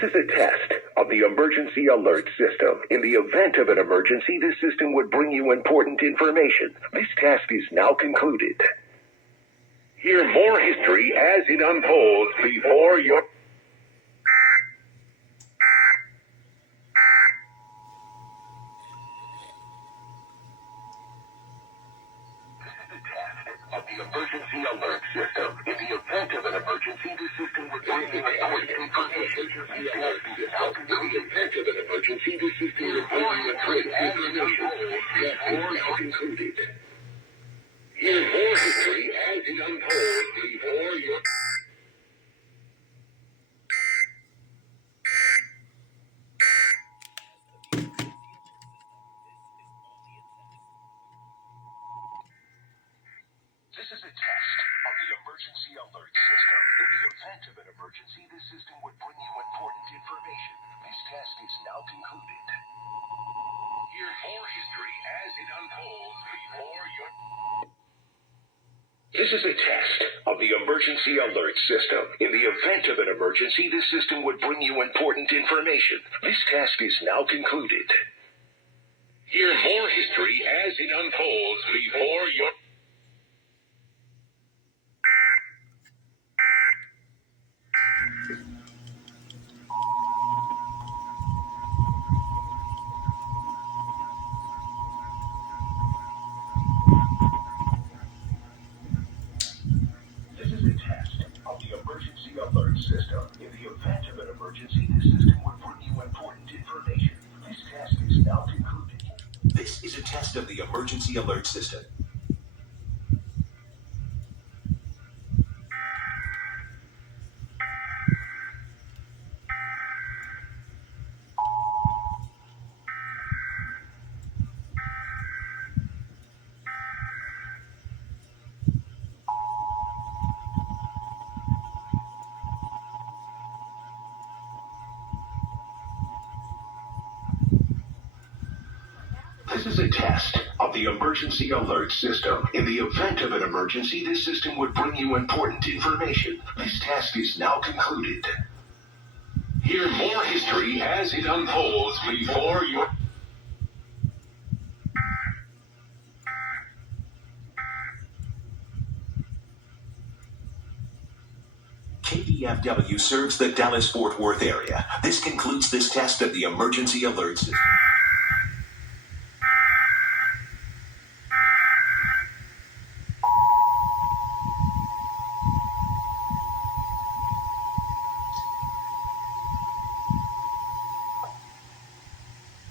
This is a test of the emergency alert system. In the event of an emergency, this system would bring you important information. This task is now concluded. Hear more history as it unfolds before your... Of the emergency alert system. In the event of an emergency, the system would bring you important information. In the event of an emergency, the system would bring you important information. Before now concluded. Hear more history as it unfolds before your... This is a test of the emergency alert system. In the event of an emergency, the system would bring you important information. This test is now concluded. Hear more history as it unfolds before your... This is a test of the emergency alert system. In the event of an emergency, the system would bring you important information. This task is now concluded. Hear more history as it unfolds before your... Emergency alert system. In the event of an emergency, the system would bring you important information. This task is now concluded. This is a test of the emergency alert system. This is a test of the emergency alert system. In the event of an emergency, this system would bring you important information. This task is now concluded. Hear more history as it unfolds before your... KDFW serves the Dallas-Fort Worth area. This concludes this test of the emergency alert system.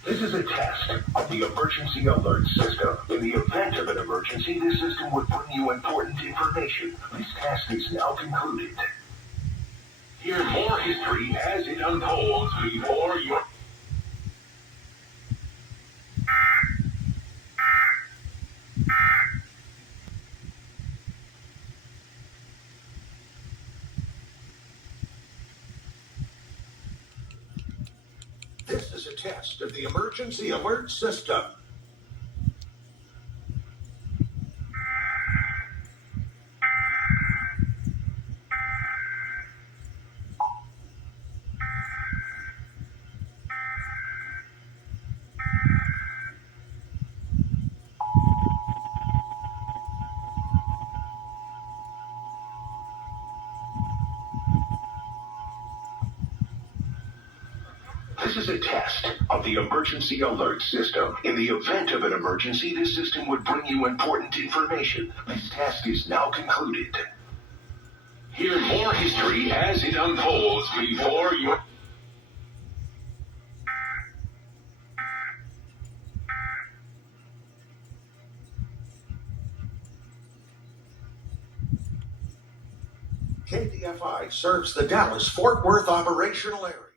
This is a test of the emergency alert system. In the event of an emergency, this system would bring you important information. This task is now concluded. Hear more history as it unfolds before your... This is a test of the emergency alert system. This is a test of the emergency alert system. In the event of an emergency, this system would bring you important information. This task is now concluded. Hear more history as it unfolds before your... KDFI serves the Dallas-Fort Worth operational area.